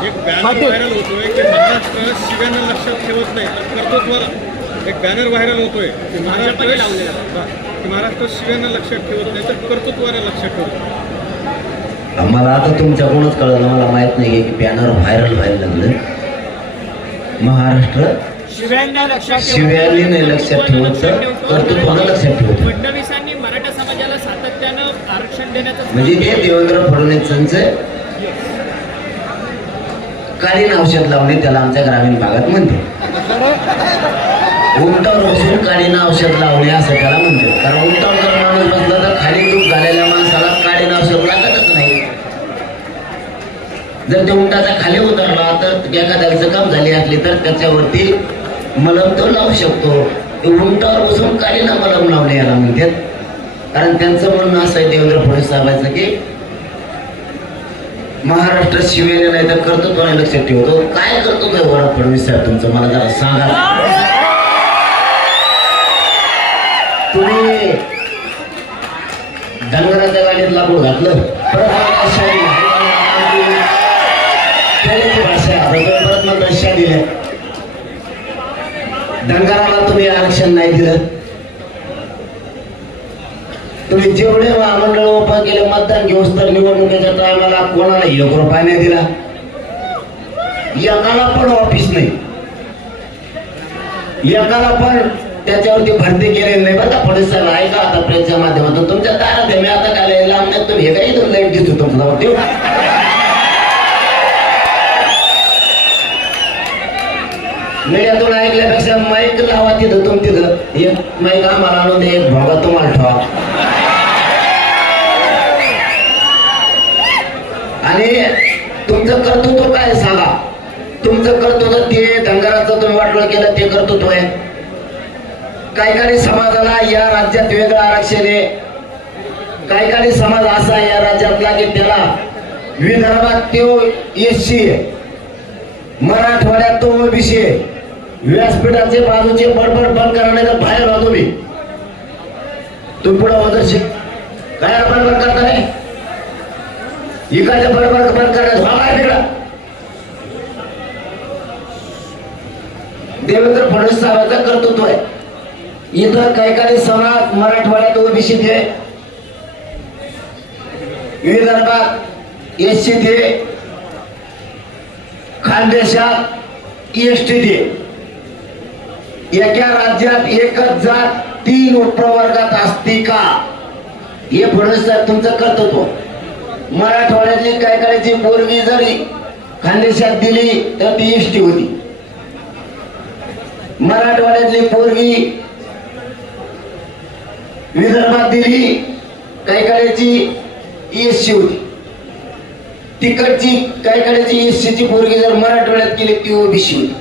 एक banner viral होतोय की महाराष्ट्र शिव्यांना लक्षात ठेवत नाही तर कर्तृत्वाला. एक बॅनर व्हायरल होतोय की महाराष्ट्र हा, की महाराष्ट्र शिव्यांना लक्षात ठेवत नाही तर कर्तृत्वाला लक्षात ठेवतो मला आता तुमच्याकडूनच कळलं मला माहीत नाही की बॅनर व्हायरल व्हायला लागलं. महाराष्ट्र शिव्यांना लक्षात शिव्याने नाही लक्षात ठेवत तर कर्तृत्वानं लक्षात ठेवत फडणवीसांनी मराठा समाजाला सातत्यानं आरक्षण देण्याचं म्हणजे ते देवेंद्र फडणवीसांचं कालीन औषध लावणे त्याला आमच्या ग्रामीण भागात म्हणते. उंटावर बसून काळीनं औषध लावणे असं त्याला म्हणते. कारण उंटावर जर माणूस बसला तर खाली दूध झालेल्या माणसाला काळीनं औषध लागतच नाही. जर ते उंटाचा खाली उतरला तर एखाद्याचं काम झाली असली तर त्याच्यावरती मलम तो लावू शकतो. ते उंटावर बसून काळीनं मलम लावणे याला म्हणतात. कारण त्यांचं म्हणणं असं आहे देवेंद्र फडणवीस साहेबांचं की महाराष्ट्र शिवेने नाही तर कर्तृत्वाने लक्षात ठेवतो? काय कर्तृत्व आहे वडा फडणवीस साहेब तुमचं? मला जरा सांगा. तुम्ही डंगराच्या गाडीत लाकूड घातलं? परत आता भाषा दिल्या डंगराला तुम्ही आरक्षण नाही दिलं तुम्ही जेवढे महामंडळ ओपन केले मतदान घेऊस तर निवडणुकीच्या टायमाला कोणाला एक रुपया नाही दिला. एकाला पण ऑफिस नाही. एकाला पण त्याच्यावरती भरती केलेली नाही. बरं का फडणवीस साहेब ऐका आता प्रेसच्या माध्यमातून. तुमच्या दारात आहे मी आता काय लांब नाही तुम्ही हे काही तुम्ही लाइट घेतो तुमचा वाटते मीडियातून ऐकल्यापेक्षा माईक लावा तिथं तुम तिथं. एक माईक आम्हाला आणून दे एक भागा तुम्हाला ठेवा. आणि तुमचं कर्तृत्व काय सांगा. तुमचं कर्तृत्व ते धनगराचं तुम्ही वाटलं केलं ते कर्तृत्व आहे. काही काही समाजाला या राज्यात वेगळं आरक्षण आहे. काही काही समाज असा आहे या राज्यातला की त्याला विदर्भात तो एससी मराठवाड्यात तो ओबीसी व्यासपीठाचे बाजूचे बडबड बंद करा बाहेर राहतो मी तुम्ही पुढे होत काय बडबड करता नाही? इकडचे बरोबर बंद करायचं व्हा तिकडं. देवेंद्र फडणवीस साहेबांचं कर्तृत्व आहे. इथं काही काही समाज मराठवाड्यात ओबीसी आहे विदर्भात एससी ते खानदेशात एस टी ते एका राज्यात एकच जात तीन उपप्रवर्गात असती का हे फडणवीस साहेब तुमचं कर्तृत्व. मराठवाड्यातली काय करायची पोरगी जरी खानदेशात दिली तर ती एस टी होती. मराठवाड्यातली पोरगी विदर्भात दिली काय करायची? एस सी होती. तिकडची काय करायची? एस ची पोरगी जर मराठवाड्यात केली ती ओबीसी होती.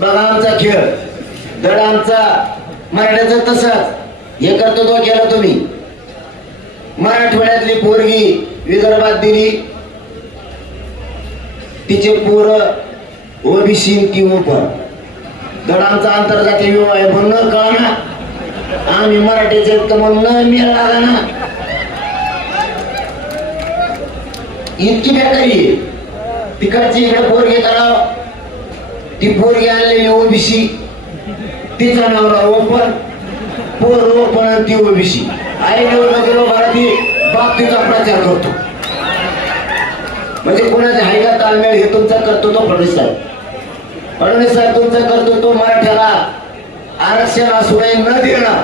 बघा आमचा खेळ. दड आमचा. मराठ्याचा तसाच. हे करतो तो केला तुम्ही. मराठवाड्यातली पोरगी विदर्भात दिली. तिचे पोर ओबीसी ती ओपन धड आमचा आंतरजातीय विवाह आहे म्हणून कळा आम्ही मराठीचे तर न मिळाला ना इतकी बेकारी तिकडची इकडे पोरगी तलाव ती पोरगी आणलेली ओबीसी. तिचा नवरा ओपन. पोर ओपन आणि ती ओबीसी. आई निवडणूक गेलो मराठी बाप प्रचार करतो. म्हणजे कुणाच्या हायगा ताळमेळ हे तुमचा कर्तृत्व फडणवीस साहेब. फडणवीस साहेब तुमचा करतो तो मराठ्याला आरक्षण असू नये न देणं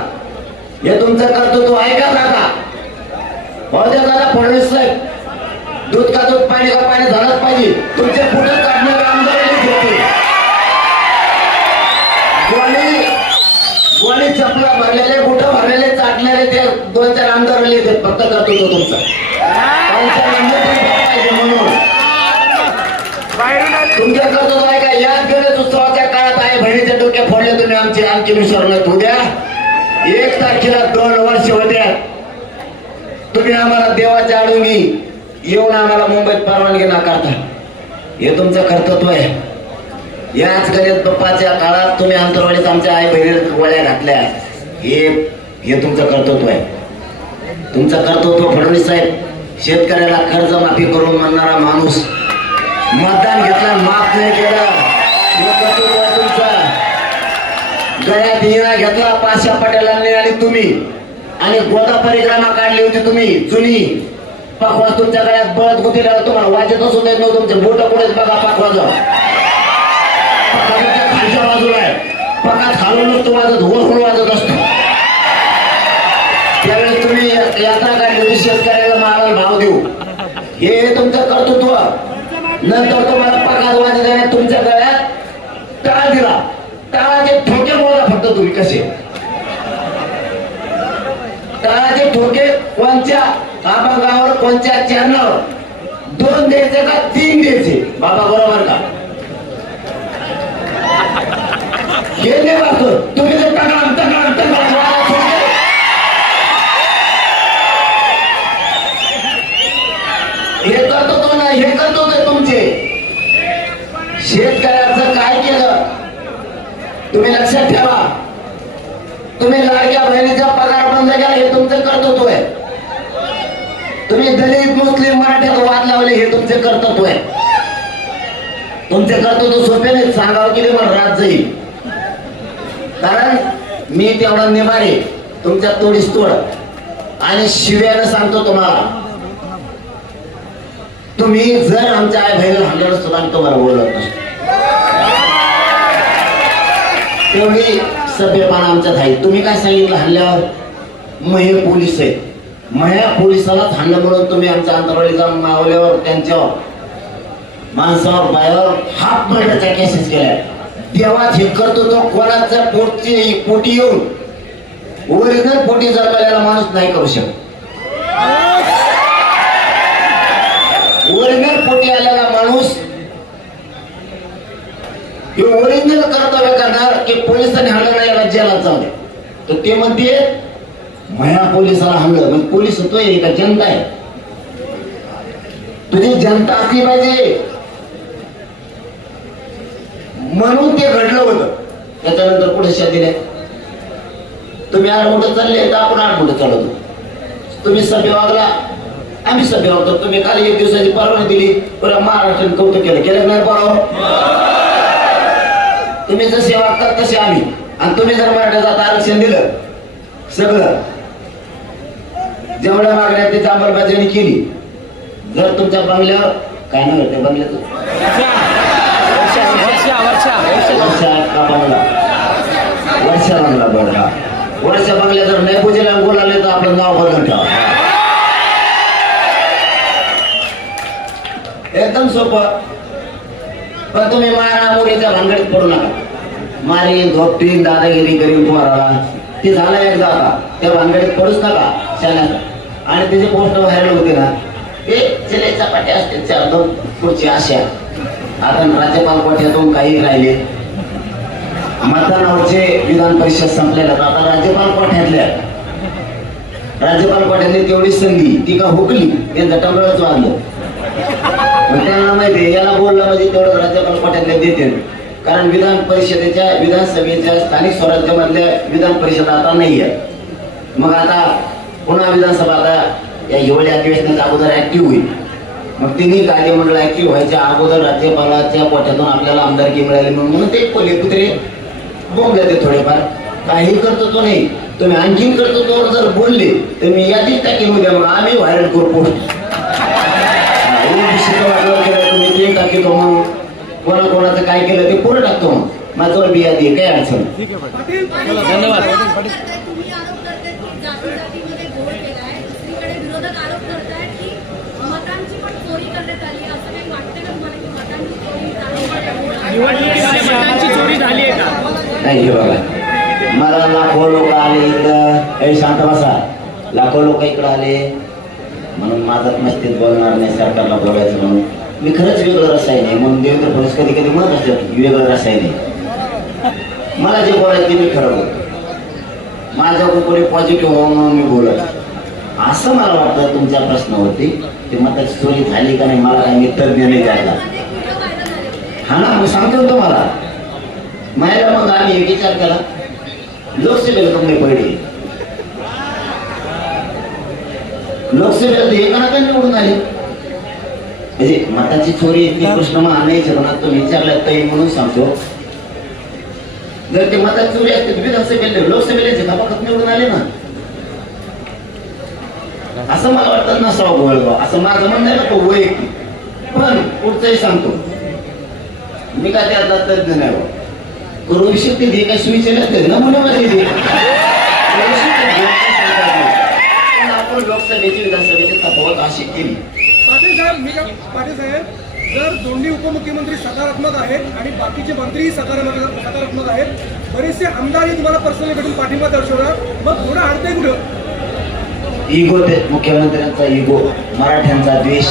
हे तुमचा करतो आहे का दादा? भाऊ दादा फडणवीस साहेब. दूध का दूध पाणी का पाणी झालंच पाहिजे. तुमचे फुटं काढणार गोळी चपला भरलेले बुटं भरलेले चाटणारे ते दोन चार आमदार फक्त तुमचं. तुमच्या कर्तृत्व आहे का उत्सवाच्या काळात आहे बहिणीचे डोके फोडले तुम्ही आमचे उद्या. एक तारखेला दोन वर्ष होत्या. तुम्ही आम्हाला देवाच्या आडुंगी येऊन आम्हाला मुंबईत परवानगी नाकारता. हे तुमचं कर्तृत्व आहे. याच गणेश बाप्पाच्या काळात तुम्ही अंतरवाडीत आमच्या आई बहिणीला वळ्या घातल्या. हे हे तुमचं कर्तृत्व आहे. तुमचं कर्तृत्व फडणवीस साहेब शेतकऱ्याला कर्ज माफी करून म्हणणारा माणूस. मतदान घेतला माफ नाही केलं. गळ्यात हिरा घेतला पाशा पटेलांनी आणि तुम्ही. आणि गोदा परिक्रमा काढली होती तुम्ही जुनी. पाखवाज तुमच्या गळ्यात बळत गुतीला तुम्हाला वाजतच होत नव्हतं तुमचे बोट पुढेच बघा पाखवाज. आहे पका खालून नसतो वाजत वरून वाजत असतो. त्यावेळेस तुम्ही यात्रा काढली होती शेतकऱ्याला मालाला भाव देऊ. हे तुमचं कर्तृत्व. नंतर तुम्हाला पकात वाजत तुमच्या गळ्यात टाळा दिला. टाळाचे ठोके मोजा फक्त तुम्ही कसे. टाळाचे ठोके कोणत्या आबागावर कोणत्या चॅनलवर. दोन द्यायचे का तीन द्यायचे? बाबा बरोबर का हे नाही वाचतो तुम्ही जर टकाम टकाम टकाम वाजत होते, हे करतो तो नाही हे करतो ते तुमचे शेतकऱ्याचं काय केलं तुम्ही लक्षात ठेवा तुम्ही लाडक्या बहिणीचा पगार बंद केला हे तुमचं कर्तृत्व आहे. तुम्ही दलित मुस्लिम मराठ्यात वाद लावले हे तुमचे कर्तृत्व आहे. तुमचे कर्तृत्व सोपे नाही सांगावं की मला रात जाईल. कारण मी तेवढा निभारे तुमच्या तोडीस तोड. आणि शिव्यानं सांगतो तुम्हाला. तुम्ही जर आमच्या आई बहिणीला हल्ल्यावर सुद्धा आम्ही तुम्हाला बोलत नसतो. तेवढी सभ्यपणा आमच्यात आहे. तुम्ही काय सांगितलं हल्ल्यावर महे पोलीस आहे मह्या पोलिसाला हल्ला म्हणून तुम्ही आमच्या अंतरवाळीचा मावल्यावर त्यांच्यावर माणसावर बायावर हात मर्डरच्या केसेस केल्या. तेव्हा हे करतो तो कोणाच्या पोटची पोटी येऊन ओरिजिनल पोटी जन्मलेला माणूस नाही करू शकत. ओरिजिनल पोटी आलेला माणूस हे ओरिजिनल कर्तव्य करणार की पोलिसांनी हल्ला नाही याला जेलात जाऊ दे. तर ते म्हणते मया पोलिसाला हल्लं मग पोलीस होतोय का जनता आहे. तुझी जनता असली पाहिजे. म्हणून ते घडलं होतं. त्याच्यानंतर पुढे शादी तुम्ही आठ मोठं चालले तर आपण आठ मोठं चालवतो. तुम्ही सभ्य वागला आम्ही सभे वागतो. तुम्ही काल एक दिवसाची परवानगी दिली. पुरा महाराष्ट्राने कौतुक केलं. केलं नाही परवा तुम्ही जसे वागतात तसे आम्ही. आणि तुम्ही जर मराठ्याचं आरक्षण दिलं सगळं. जेवढ्या मागण्या त्याची अंमलबजावणी केली. जर तुमच्या बंगल्यावर काय नाव आहे त्या बंगल्याचं? वर्षा बंगला? बरं हा. वर्षा बंगल्या जर नाही पूजेला बोलाले तर आपलं नाव बदलून ठेवा. एकदम सोपं. पण तुम्ही मारा मुलीच्या भानगडीत पडू नका. मारीन झोपटीन दादागिरी करीन पोराला ते झालं एकदा आता. त्या भानगडीत पडूच नका. शाण्यात. आणि त्याचे पोस्ट व्हायरल होते ना ते चले चपाटे असते चार दोन खुर्ची अशा. आता राज्यपाल कोट्यातून काही राहिले? मतदानावरचे विधान परिषद संपलेल्या आता राज्यपाल कोठ्यातल्या? राज्यपाल कोठ्यातली तेवढी संधी ती का हुकली? त्यांचं टंगळच वाजलं. त्यांना माहिती याला बोललं म्हणजे तेवढं राज्यपाल कोट्यातले देते कारण विधान परिषदेच्या विधानसभेच्या स्थानिक स्वराज्यामधल्या विधान परिषद आता नाही आहे मग आता पुन्हा विधानसभा आता या हिवाळी अधिवेशनाच्या अगोदर ऍक्टिव्ह होईल. मग तिन्ही कायदेमंडळ ऍक्टिव्ह व्हायच्या अगोदर राज्यपालाच्या कोट्यातून आपल्याला आमदारकी मिळाली म्हणून ते कोले कुत्रे बोंबले ते थोडेफार. काही करतो तो नाही. तुम्ही आणखीन करतो तो जर बोलले तर मी यादीच टाकीन उद्या मग आम्ही व्हायरल करू पोस्ट तुम्ही ते टाकतो मग. कोणा कोणाचं काय केलं ते पुढे टाकतो मग. माझ्यावर बिया दे काय अडचण. धन्यवाद. तुम्ही आरोप करताय की जाती जातीमध्ये घोळ केलाय दुसरीकडे विरोधक आरोप करतायत की मतांची पण चोरी करण्यात आली आहे. असं काही वाटतं का तुम्हाला की मतांची चोरी झाली निवडणुकीमध्ये मतांची चोरी झाली आहे का नाही हे बघा मला लाखो लोक आले इकडं ए शांत बसा. लाखो लोक इकडं आले. म्हणून माझं मस्तीत बोलणार नाही सरकारला बोलायचं म्हणून. मी खरंच वेगळं रसायन आहे. म्हणून देवेंद्र फडणवीस कधी कधी म्हणत असतात वेगळं रसायन आहे. मला जे बोलायचं ते मी खरं बोलतो माझ्या कोणी पॉझिटिव्ह हो म्हणून मी बोलत असं मला वाटतं तुमच्या प्रश्नावरती. ते मताची चोरी झाली का नाही मला काही मी तज्ञ नाही द्यायला हा ना मग सांगतो तुम्हाला. मायला मग आम्ही एक विचार केला. लोकसभेला कमी पडले. लोकसभेला ते काय निवडून आले. म्हणजे मताची चोरी इतकी प्रश्न मग नाही पण आता विचारला तरी म्हणून सांगतो. जर ते मताची चोरी असते विधानसभेला लोकसभेला झकापकत निवडून आले ना असं मला वाटतं नसावं गोळगाव. असं माझं म्हणणं आहे ना तो वैयक्तिक. पण पुढचंही सांगतो. मी काय त्यातला तज्ञ नाही बा. करू शकते ते काय सुविचार असते नमुन्यामध्ये दे आपण लोकसभेची विधानसभेची तफावत अशी केली. पाटील साहेब मी काय पाटील साहेब जर दोन्ही उपमुख्यमंत्री सकारात्मक आहेत आणि बाकीचे मंत्रीही सकारात्मक सकारात्मक आहेत बरेचसे आमदारही तुम्हाला पर्सनली भेटून पाठिंबा दर्शवणार. मग थोडं अडतंय कुठं इगो ते मुख्यमंत्र्यांचा इगो मराठ्यांचा द्वेष.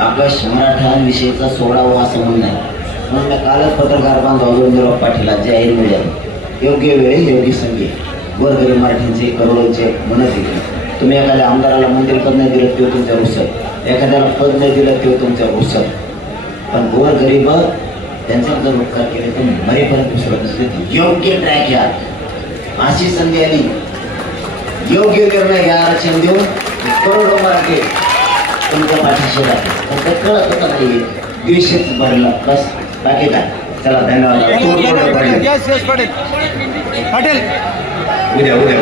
आकाश मराठ्यांविषयीचा सोडावा असं संबंध आहे म्हणून मी कालच पत्रकार बांधव जोडीराव पाटीला जाहीर मिळाले योग्य वेळी योग्य संधी. गोरगरीब मराठ्यांचे करोडोंचे म्हणत येते तुम्ही एखाद्या आमदाराला मंदिर पद नाही दिलं किंवा तुमच्या रुसत. एखाद्याला पद नाही दिलं किंवा तुमच्या रुसत. पण गोरगरीब त्यांचा जर उपकार केले तर मरेपर्यंत विसरत नसते योग्य ट्रॅक घ्या. अशी संधी आली. योग्य निर्णय घ्या आरक्षण देऊन करोडो मराठी तुमच्या पाठीशी राहते पण ते कळत होतं नाही. द्वेषच भरला बस बाकी काय चला धन्यवाद. पाटील उद्या. उद्या